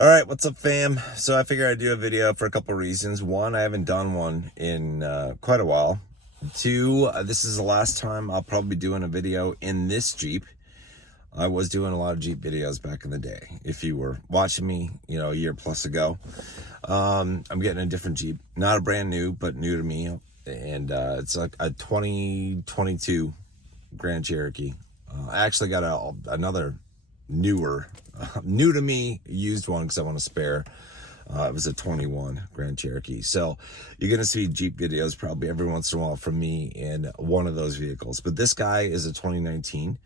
All right, what's up, fam? So I figured I'd do a video for a couple reasons. One, I haven't done one in quite a while. Two, this is the last time I'll probably be doing a video in this Jeep. I was doing a lot of Jeep videos back in the day. If you were watching me, a year plus ago, I'm getting a different Jeep. Not a brand new, but new to me. And it's like a 2022 Grand Cherokee. I actually got another newer, new to me, used one because I want to spare. It was a 21 Grand Cherokee. So you're going to see Jeep videos probably every once in a while from me in one of those vehicles. But this guy is a 2019.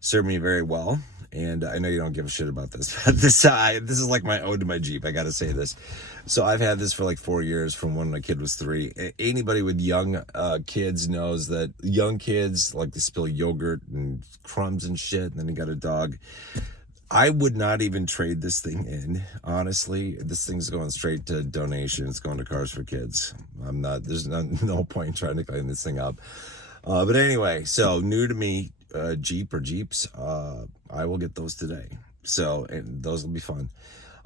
Served me very well. And I know you don't give a shit about this, but this is like my ode to my Jeep. I got to say this. So I've had this for like 4 years, from when my kid was 3. Anybody with young kids knows that young kids like to spill yogurt and crumbs and shit. And then you got a dog. I would not even trade this thing in. Honestly, this thing's going straight to donation. It's going to Cars for Kids. There's no point in trying to clean this thing up. But anyway, so new to me, Jeep or Jeeps, I will get those today. So, and those will be fun.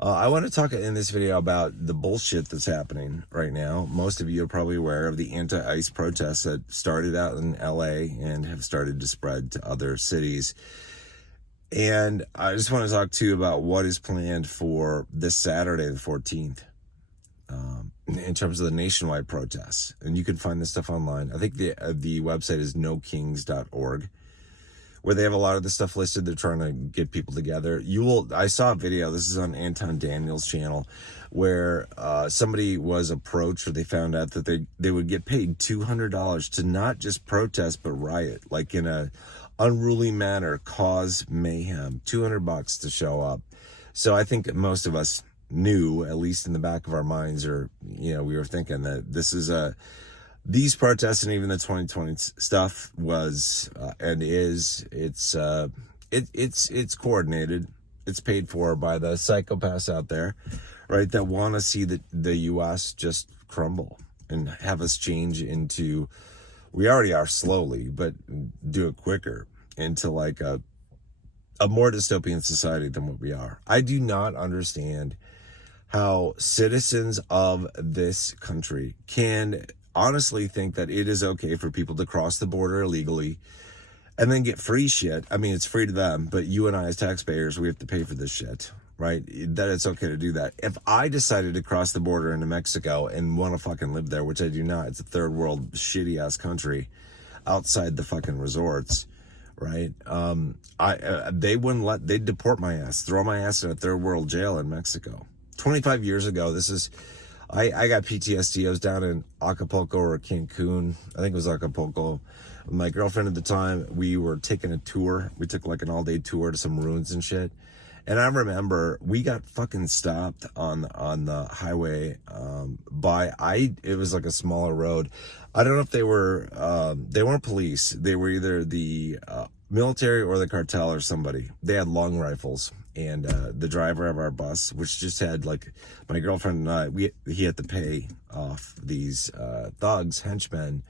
I want to talk in this video about the bullshit that's happening right now. Most of you are probably aware of the anti-ICE protests that started out in LA and have started to spread to other cities. And I just want to talk to you about what is planned for this Saturday, the 14th, in terms of the nationwide protests. And you can find this stuff online. I think the website is nokings.org, where they have a lot of the stuff listed. They're trying to get people together. I saw a video, this is on Anton Daniel's channel, where somebody was approached, or they found out that they would get paid $200 to not just protest, but riot, like in a unruly manner, cause mayhem. $200 to show up. So I think most of us knew, at least in the back of our minds, or we were thinking that this is these protests, and even the 2020 stuff was and is, it's coordinated. It's paid for by the psychopaths out there, right, that want to see the U.S. just crumble and have us change into, we already are slowly, but do it quicker, into like a more dystopian society than what we are. I do not understand how citizens of this country can honestly think that it is okay for people to cross the border illegally and then get free shit. I mean, it's free to them, but you and I as taxpayers, we have to pay for this shit, right? That it's okay to do that. If I decided to cross the border into Mexico and want to fucking live there, which I do not, it's a third world shitty ass country outside the fucking resorts, right? They'd deport my ass, throw my ass in a third world jail in Mexico. 25 years ago, I got PTSD. I was down in Acapulco or Cancun. I think it was Acapulco. My girlfriend at the time, we were taking a tour. We took like an all-day tour to some ruins and shit. And I remember we got fucking stopped on the highway it was like a smaller road. I don't know if they weren't police. They were either the military or the cartel or somebody. They had long rifles. And the driver of our bus, which just had like my girlfriend and I, he had to pay off these thugs, henchmen,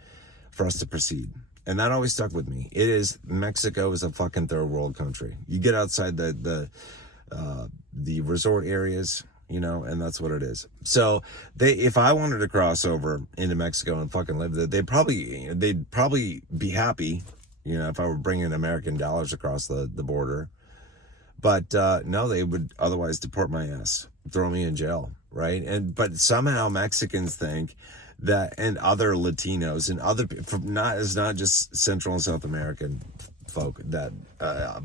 for us to proceed. And that always stuck with me. Mexico is a fucking third world country. You get outside the resort areas, and that's what it is. So if I wanted to cross over into Mexico and fucking live there, they'd probably be happy, if I were bringing American dollars across the border. But no, they would otherwise deport my ass, throw me in jail, right? But somehow Mexicans think that, and other Latinos and other it's not just Central and South American folk, that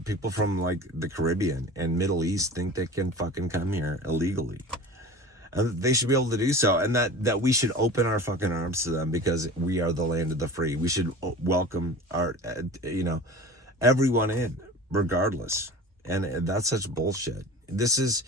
people from like the Caribbean and Middle East think they can fucking come here illegally, and they should be able to do so, and that we should open our fucking arms to them, because we are the land of the free. We should welcome our everyone in, regardless. And that's such bullshit. This is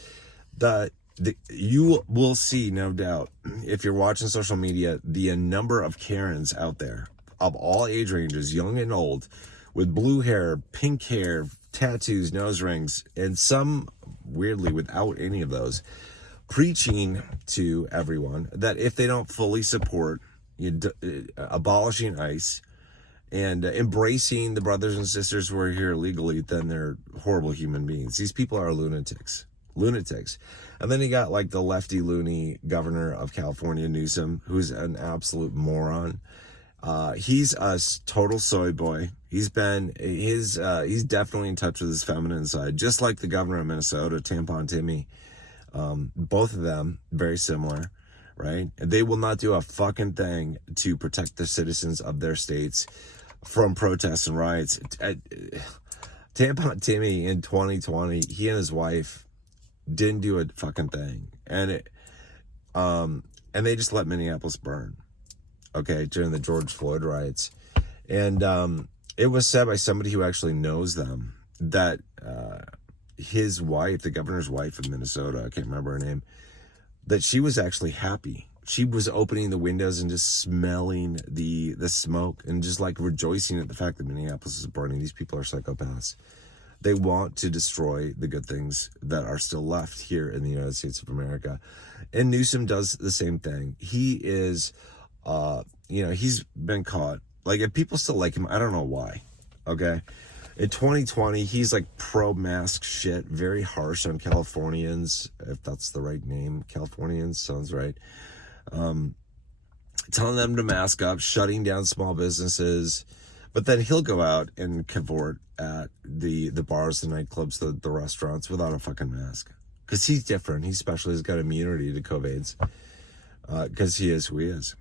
you will see, no doubt, if you're watching social media, the number of Karens out there of all age ranges, young and old, with blue hair, pink hair, tattoos, nose rings, and some weirdly without any of those, preaching to everyone that if they don't fully support abolishing ICE and embracing the brothers and sisters who are here illegally, then they're horrible human beings. These people are lunatics. lunatics. And then you got like the lefty loony governor of California, Newsom, who's an absolute moron. He's a total soy boy. He's definitely in touch with his feminine side, just like the governor of Minnesota, Tampon Timmy. Both of them very similar, right? They will not do a fucking thing to protect the citizens of their states from protests and riots. Tampon Timmy in 2020, he and his wife didn't do a fucking thing, and they just let Minneapolis burn. Okay, during the George Floyd riots, and it was said by somebody who actually knows them that his wife, the governor's wife of Minnesota, I can't remember her name, that she was actually happy. She was opening the windows and just smelling the smoke and just like rejoicing at the fact that Minneapolis is burning. These people are psychopaths. They want to destroy the good things that are still left here in the United States of America. And Newsom does the same thing. He is, he's been caught. Like, if people still like him, I don't know why. Okay. In 2020, he's like pro-mask shit, very harsh on Californians, if that's the right name. Californians sounds right. Telling them to mask up, shutting down small businesses. But then he'll go out and cavort at the bars, the nightclubs, the restaurants without a fucking mask. Because he's different. He's special. He's got immunity to COVIDs. Because he is who he is.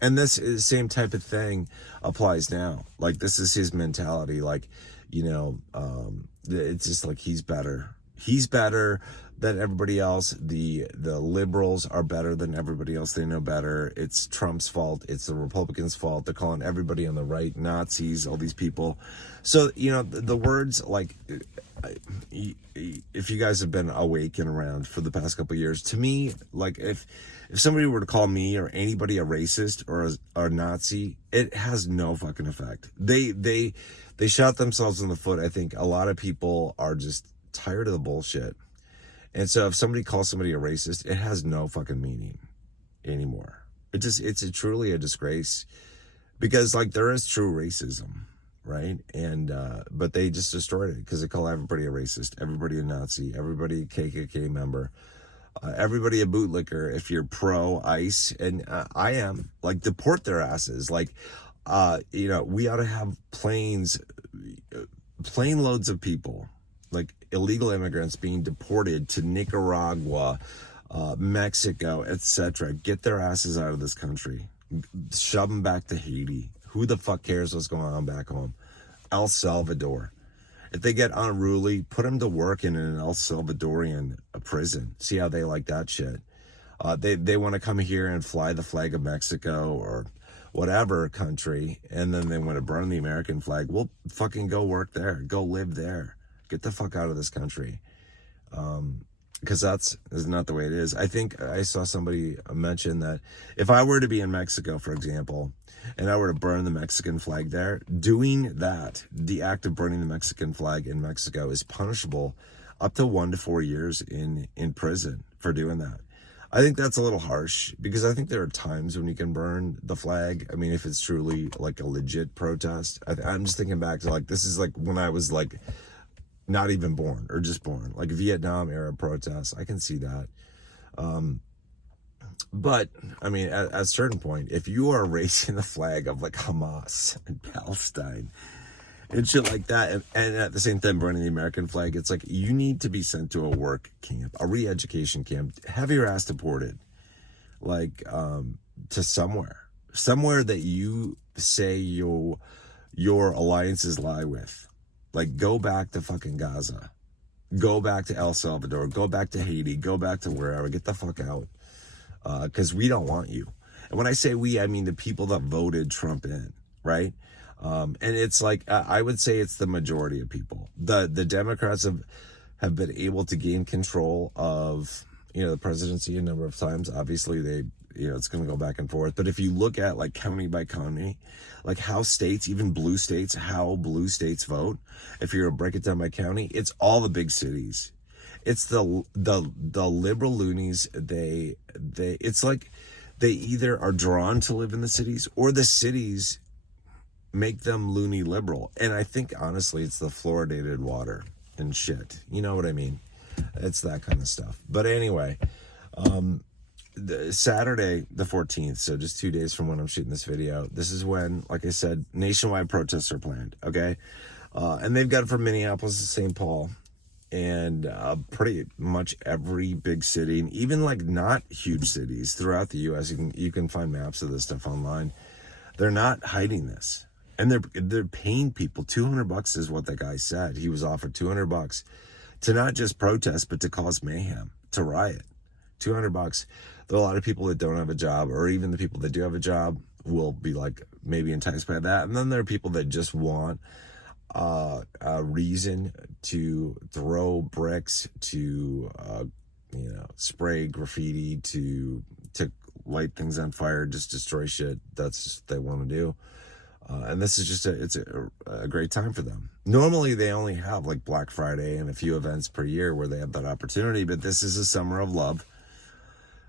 And this is same type of thing applies now. Like, this is his mentality. Like, it's just like he's better. He's better than everybody else. The liberals are better than everybody else. They know better. It's Trump's fault. It's the Republicans' fault. They're calling everybody on the right Nazis, all these people. So, the words, like, if you guys have been awake and around for the past couple of years, to me, like, if somebody were to call me or anybody a racist or a Nazi, it has no fucking effect. They shot themselves in the foot. I think a lot of people are just tired of the bullshit. And so if somebody calls somebody a racist, it has no fucking meaning anymore. It's truly a disgrace, because like there is true racism, right? And but they just destroyed it because they call everybody a racist, everybody a Nazi, everybody a KKK member, everybody a bootlicker if you're pro ICE. And I am, like, deport their asses. Like, we ought to have plane loads of people, like illegal immigrants, being deported to Nicaragua, Mexico, etc. Get their asses out of this country. Shove them back to Haiti. Who the fuck cares what's going on back home? El Salvador. If they get unruly, put them to work in an El Salvadorian prison. See how they like that shit. They want to come here and fly the flag of Mexico or whatever country, and then they want to burn the American flag. Well, fucking go work there. Go live there. Get the fuck out of this country. Because that's not the way it is. I think I saw somebody mention that if I were to be in Mexico, for example, and I were to burn the Mexican flag there, doing that, the act of burning the Mexican flag in Mexico, is punishable up to 1 to 4 years in prison for doing that. I think that's a little harsh, because I think there are times when you can burn the flag. I mean, if it's truly like a legit protest. I'm just thinking back to, like, this is like when I was like not even born, or just born, like Vietnam era protests. I can see that. But I mean, at a certain point, if you are raising the flag of like Hamas and Palestine and shit like that, and at the same time burning the American flag, it's like you need to be sent to a work camp, a re-education camp, have your ass deported, like to somewhere that you say your alliances lie with. Like, go back to fucking Gaza, go back to El Salvador, go back to Haiti, go back to wherever. Get the fuck out, because we don't want you. And when I say we, I mean the people that voted Trump in, right? And it's like, I would say it's the majority of people. The Democrats have been able to gain control of, the presidency a number of times. Obviously, they, it's going to go back and forth. But if you look at, like, county by county, like how states, even blue states, how blue states vote, if you're to break it down by county, it's all the big cities. It's the liberal loonies. It's like they either are drawn to live in the cities, or the cities make them loony liberal. And I think honestly it's the fluoridated water and shit. You know what I mean? It's that kind of stuff. But anyway, Saturday the 14th, so just 2 days from when I'm shooting this video, this is when, like I said, nationwide protests are planned, okay? And they've got it from Minneapolis to St. Paul, and pretty much every big city, and even like not huge cities throughout the U.S. You can find maps of this stuff online. They're not hiding this, and they're paying people $200 is what the guy said. He was offered $200 to not just protest, but to cause mayhem, to riot. $200. There are a lot of people that don't have a job, or even the people that do have a job will be like maybe enticed by that. And then there are people that just want a reason to throw bricks, to spray graffiti, to light things on fire, just destroy shit. That's just what they want to do. And this is just it's a great time for them. Normally they only have like Black Friday and a few events per year where they have that opportunity, but this is a summer of love,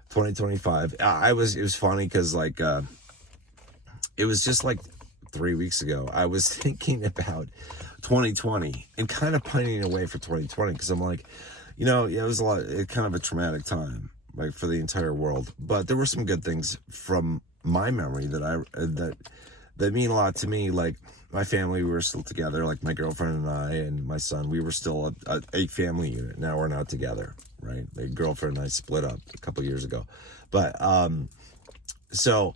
2025. It was funny because like it was just like 3 weeks ago I was thinking about 2020 and kind of pining away for 2020 because I'm like, it was kind of a traumatic time, like for the entire world, but there were some good things from my memory that mean a lot to me. Like my family, we were still together, like my girlfriend and I and my son, we were still a family unit. Now we're not together, right? My girlfriend and I split up a couple years ago, but so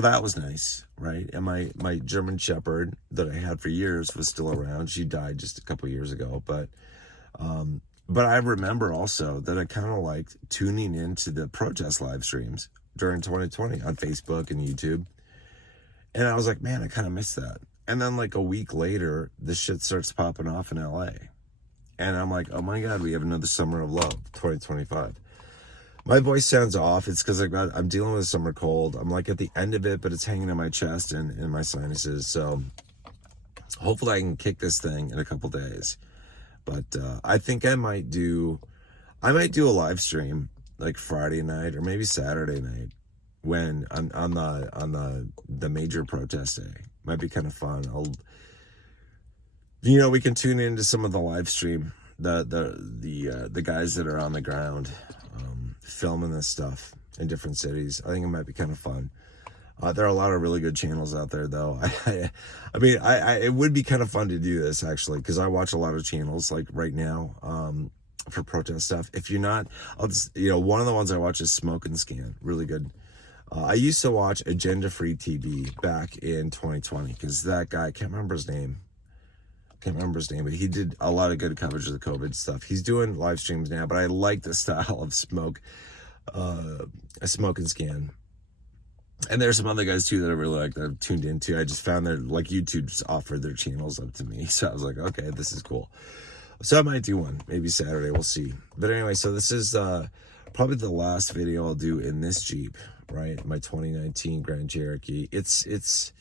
that was nice, right? And my German Shepherd that I had for years was still around. She died just a couple years ago, but I remember also that I kind of liked tuning into the protest live streams during 2020 on Facebook and YouTube. And I was like, man, I kind of miss that. And then like a week later, this shit starts popping off in LA. And I'm like, oh my God, we have another summer of love, 2025. My voice sounds off. It's because I'm dealing with a summer cold. I'm like at the end of it, but it's hanging in my chest and in my sinuses. So hopefully I can kick this thing in a couple days. But I think I might do a live stream like Friday night or maybe Saturday night when on the major protest day. Might be kind of fun. We can tune into some of the live stream, the guys that are on the ground filming this stuff in different cities. I think it might be kind of fun. There are a lot of really good channels out there, though. I mean, it would be kind of fun to do this, actually, because I watch a lot of channels, like, right now, for protest stuff. If you're not, one of the ones I watch is Smoke and Scan. Really good. I used to watch Agenda Free TV back in 2020, because that guy, I can't remember his name, but he did a lot of good coverage of the COVID stuff. He's doing live streams now, but I like the style of Smoke and Scan. And there's some other guys too that I really like that I've tuned into. I just found their, like, YouTube just offered their channels up to me. So I was like, okay, this is cool. So I might do one, maybe Saturday, we'll see. But anyway, so this is probably the last video I'll do in this Jeep, right? My 2019 Grand Cherokee. It's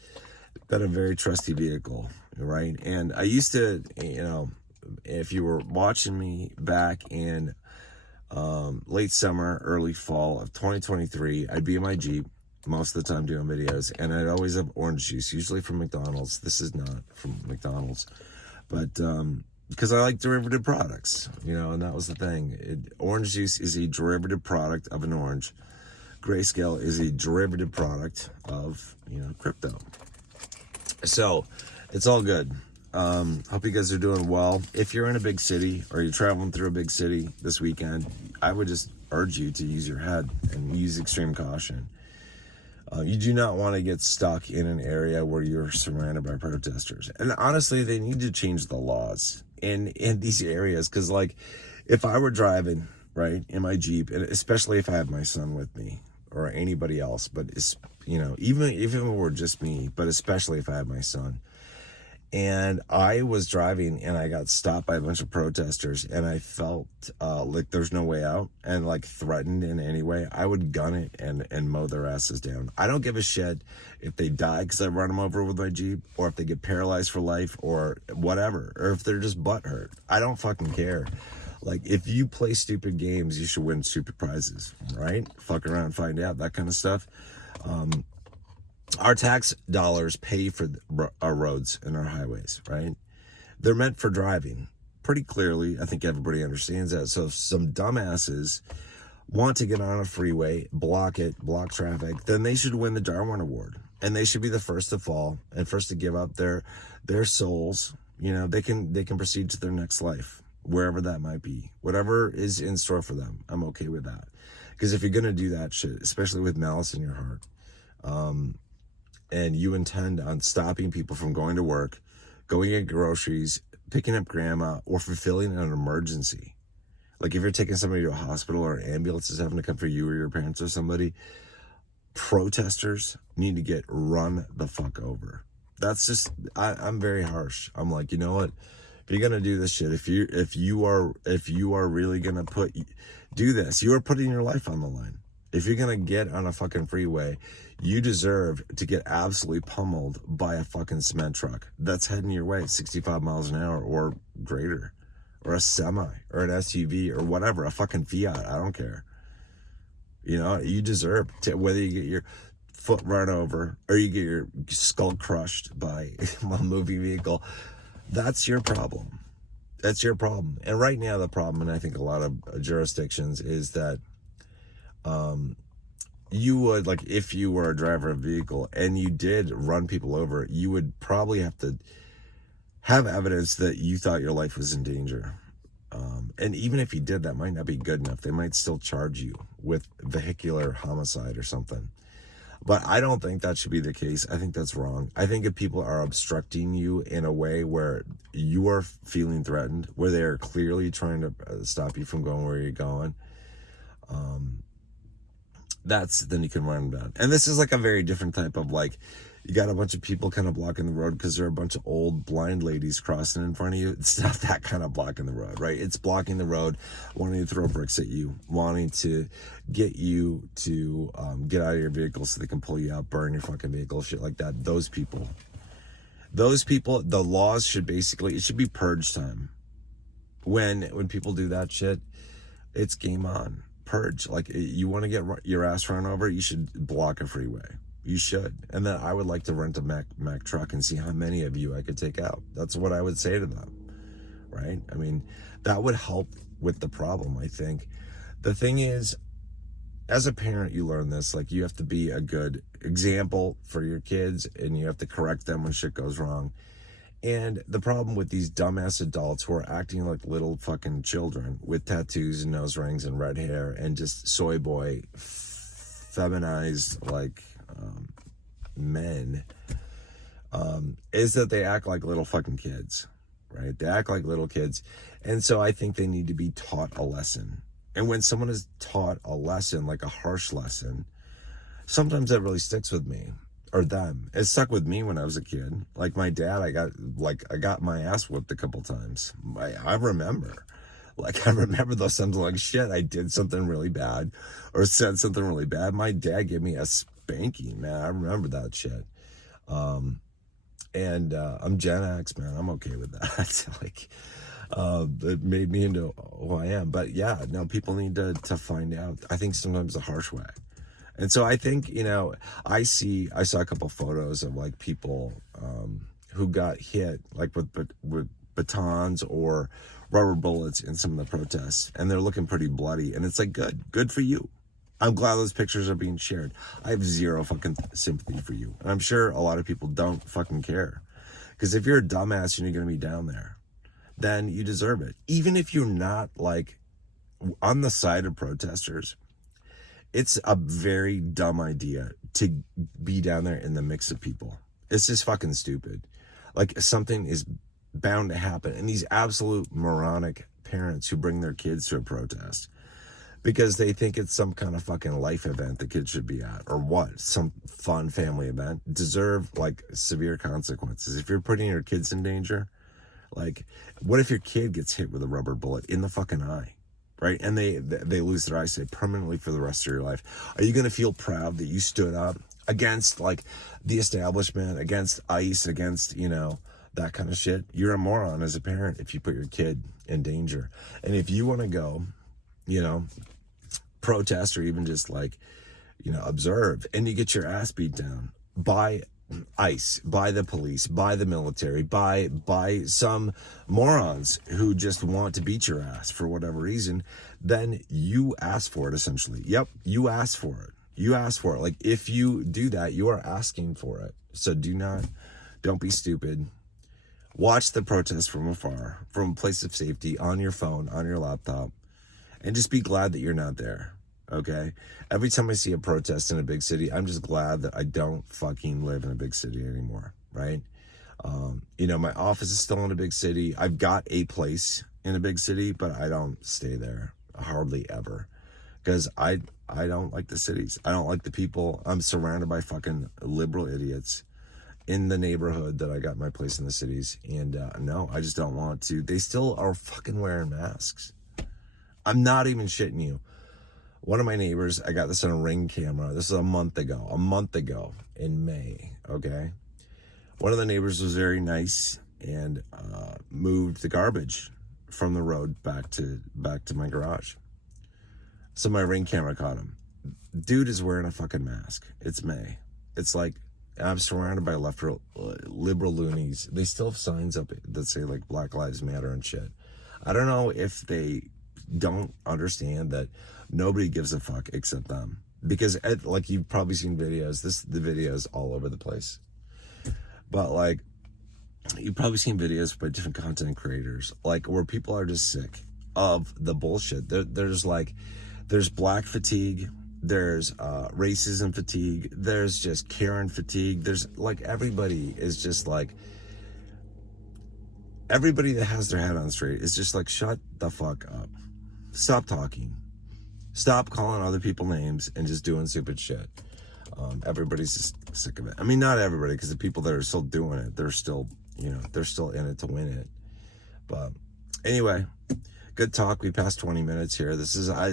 been a very trusty vehicle, right? And I used to, if you were watching me back in late summer, early fall of 2023, I'd be in my Jeep most of the time doing videos, and I'd always have orange juice, usually from McDonald's. This is not from McDonald's, but because I like derivative products, and that was the thing. Orange juice is a derivative product of an orange. Grayscale is a derivative product of, crypto. So it's all good. Hope you guys are doing well. If you're in a big city or you're traveling through a big city this weekend, I would just urge you to use your head and use extreme caution. You do not want to get stuck in an area where you're surrounded by protesters. And honestly, they need to change the laws in these areas. Because, like, if I were driving, right, in my Jeep, and especially if I have my son with me or anybody else, but, even if it were just me, but especially if I had my son, and I was driving and I got stopped by a bunch of protesters and I felt like there's no way out and like threatened in any way, I would gun it and mow their asses down. I don't give a shit if they die because I run them over with my Jeep, or if they get paralyzed for life or whatever, or if they're just butthurt. I don't fucking care. Like, if you play stupid games, you should win stupid prizes, right? Fuck around, find out, that kind of stuff. Our tax dollars pay for our roads and our highways, right? They're meant for driving. pretty clearly. I think everybody understands that. So if some dumbasses want to get on a freeway, block it, block traffic, then they should win the Darwin Award. And they should be the first to fall and first to give up their souls. You know, they can proceed to their next life, wherever that might be. Whatever is in store for them, I'm okay with that. Because if you're going to do that shit, especially with malice in your heart, and you intend on stopping people from going to work, going to get groceries, picking up grandma, or fulfilling an emergency, like if you're taking somebody to a hospital or an ambulance is having to come for you or your parents or somebody, protesters need to get run the fuck over. That's just, I'm very harsh. I'm like, you know what? If you're gonna do this shit, if you are really gonna do this, you are putting your life on the line. If you're gonna get on a fucking freeway, you deserve to get absolutely pummeled by a fucking cement truck that's heading your way at 65 miles an hour or greater, or a semi, or an SUV, or whatever, a fucking Fiat. I don't care. You know, you deserve to, whether you get your foot run over or you get your skull crushed by a moving vehicle. That's your problem. That's your problem. And right now, the problem, and I think a lot of jurisdictions, is that you would, like, if you were a driver of a vehicle and you did run people over, you would probably have to have evidence that you thought your life was in danger. And even if you did, that might not be good enough. They might still charge you with vehicular homicide or something. But I don't think that should be the case. I think that's wrong. I think if people are obstructing you in a way where you are feeling threatened, where they are clearly trying to stop you from going where you're going, then you can run them down. And this is like a very different type of, like, you got a bunch of people kind of blocking the road because there are a bunch of old blind ladies crossing in front of you. It's not that kind of blocking the road, right? It's blocking the road, wanting to throw bricks at you, wanting to get you to get out of your vehicle so they can pull you out, burn your fucking vehicle, shit like that. Those people, the laws should basically, it should be purge time. When people do that shit, it's game on. Purge. Like, you want to get your ass run over, you should block a freeway. You should. And then I would like to rent a Mack truck and see how many of you I could take out. That's what I would say to them, right? I mean, that would help with the problem, I think. The thing is, as a parent, you learn this. Like, you have to be a good example for your kids, and you have to correct them when shit goes wrong. And the problem with these dumbass adults who are acting like little fucking children with tattoos and nose rings and red hair and just soy boy, feminized, like, men, is that they act like little fucking kids, right? They act like little kids. And so I think they need to be taught a lesson. And when someone is taught a lesson, like a harsh lesson, sometimes that really sticks with me, or them. It stuck with me when I was a kid. Like my dad, I got my ass whipped a couple times. I remember. Like, I remember those times, like, shit, I did something really bad or said something really bad. My dad gave me a spanking, man. I remember that shit. And I'm Gen X, man. I'm okay with that. Like, it made me into who I am. But yeah, no, people need to find out. I think sometimes the harsh way. And so I think, you know, I saw a couple photos of, like, people who got hit, like, with batons or rubber bullets in some of the protests, and they're looking pretty bloody. And it's like, good for you. I'm glad those pictures are being shared. I have zero fucking sympathy for you. And I'm sure a lot of people don't fucking care. Because if you're a dumbass and you're going to be down there, then you deserve it. Even if you're not, like, on the side of protesters, it's a very dumb idea to be down there in the mix of people. It's just fucking stupid. Like, something is bound to happen. And these absolute moronic parents who bring their kids to a protest because they think it's some kind of fucking life event the kids should be at, or what, some fun family event, deserve, like, severe consequences. If you're putting your kids in danger, like, what if your kid gets hit with a rubber bullet in the fucking eye, right? And they lose their eyesight permanently for the rest of your life. Are you going to feel proud that you stood up against, like, the establishment, against ICE, against, you know, that kind of shit? You're a moron as a parent if you put your kid in danger. And if you want to go, you know, protest or even just, like, you know, observe, and you get your ass beat down by ICE, by the police, by the military, by some morons who just want to beat your ass for whatever reason, then you ask for it essentially. Yep, you ask for it. You ask for it. Like, if you do that, you are asking for it. So don't be stupid. Watch the protest from afar, from a place of safety, on your phone, on your laptop, and just be glad that you're not there. Okay? Every time I see a protest in a big city, I'm just glad that I don't fucking live in a big city anymore, right? My office is still in a big city. I've got a place in a big city, but I don't stay there hardly ever, because I don't like the cities. I don't like the people. I'm surrounded by fucking liberal idiots in the neighborhood that I got my place in the cities. And no, I just don't want to. They still are fucking wearing masks. I'm not even shitting you. One of my neighbors, I got this on a Ring camera. This is a month ago in May, okay? One of the neighbors was very nice and moved the garbage from the road back to my garage. So my Ring camera caught him. Dude is wearing a fucking mask. It's May. It's like, I'm surrounded by liberal loonies. They still have signs up that say like Black Lives Matter and shit. I don't know if they don't understand that nobody gives a fuck except them. Because like, you've probably seen videos. The video is all over the place. But like, you've probably seen videos by different content creators, like, where people are just sick of the bullshit. There's black fatigue. There's racism fatigue. There's just Karen fatigue. There's like, everybody is just like, everybody that has their head on straight is just like, shut the fuck up. Stop talking. Stop calling other people names and just doing stupid shit. Everybody's just sick of it. I mean, not everybody, because the people that are still doing it, they're still in it to win it. But anyway, good talk. We passed 20 minutes here. I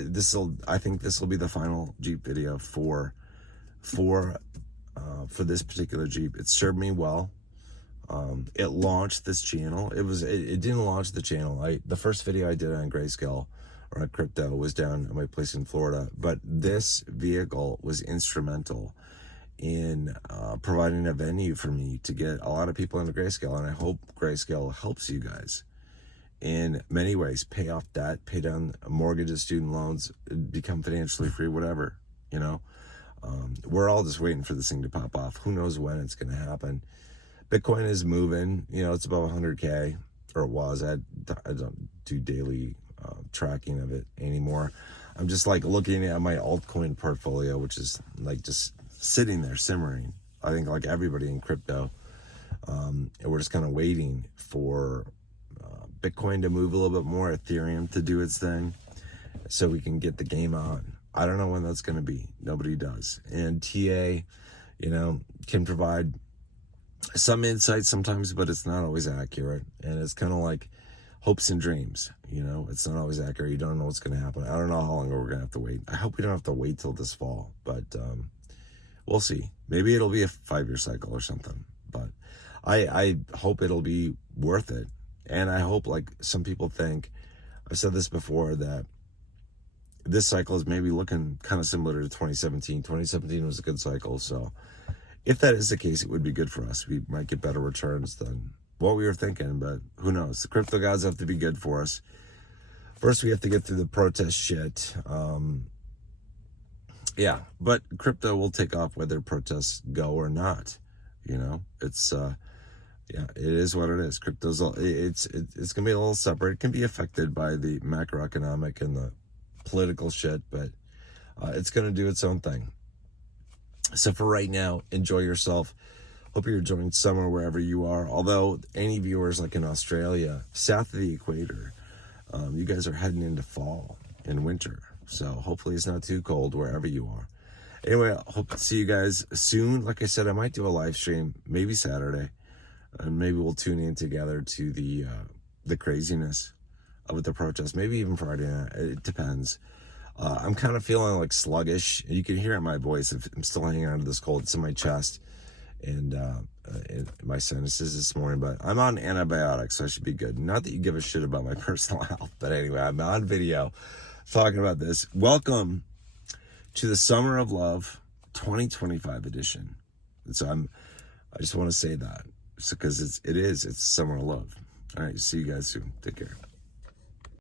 think this will be the final Jeep video for this particular Jeep. It served me well. It launched this channel. It didn't launch the channel. The first video I did on Grayscale or on crypto was down at my place in Florida, but this vehicle was instrumental in providing a venue for me to get a lot of people into Grayscale, and I hope Grayscale helps you guys in many ways. Pay off debt, pay down mortgages, student loans, become financially free, whatever, we're all just waiting for this thing to pop off. Who knows when it's going to happen. Bitcoin is moving, it's above 100K, or it was. I don't do daily tracking of it anymore. I'm just like looking at my altcoin portfolio, which is like just sitting there simmering. I think like everybody in crypto, and we're just kind of waiting for Bitcoin to move a little bit more, Ethereum to do its thing, so we can get the game on. I don't know when that's going to be. Nobody does. And TA, can provide some insight sometimes, but it's not always accurate. And it's kind of like hopes and dreams. It's not always accurate. You don't know what's going to happen. I don't know how long we're going to have to wait. I hope we don't have to wait till this fall, but we'll see. Maybe it'll be a 5-year cycle or something, but I hope it'll be worth it. And I hope, like some people think, I've said this before, that this cycle is maybe looking kind of similar to 2017. 2017 was a good cycle. So if that is the case, it would be good for us. We might get better returns than what we were thinking, but who knows? The crypto gods have to be good for us. First, we have to get through the protest shit. But crypto will take off whether protests go or not. It's it is what it is. Crypto's it's gonna be a little separate. It can be affected by the macroeconomic and the political shit, but it's gonna do its own thing. So for right now, enjoy yourself. Hope you're enjoying summer wherever you are. Although any viewers like in Australia, south of the equator, you guys are heading into fall and winter. So hopefully it's not too cold wherever you are. Anyway, I hope to see you guys soon. Like I said, I might do a live stream, maybe Saturday. And maybe we'll tune in together to the craziness of the protest. Maybe even Friday night. It depends. I'm kind of feeling like sluggish. You can hear it in my voice. I'm still hanging on to this cold. It's in my chest and in my sinuses this morning. But I'm on antibiotics, so I should be good. Not that you give a shit about my personal health. But anyway, I'm on video talking about this. Welcome to the Summer of Love 2025 edition. And so I just want to say that because it's a summer of love. All right, see you guys soon. Take care.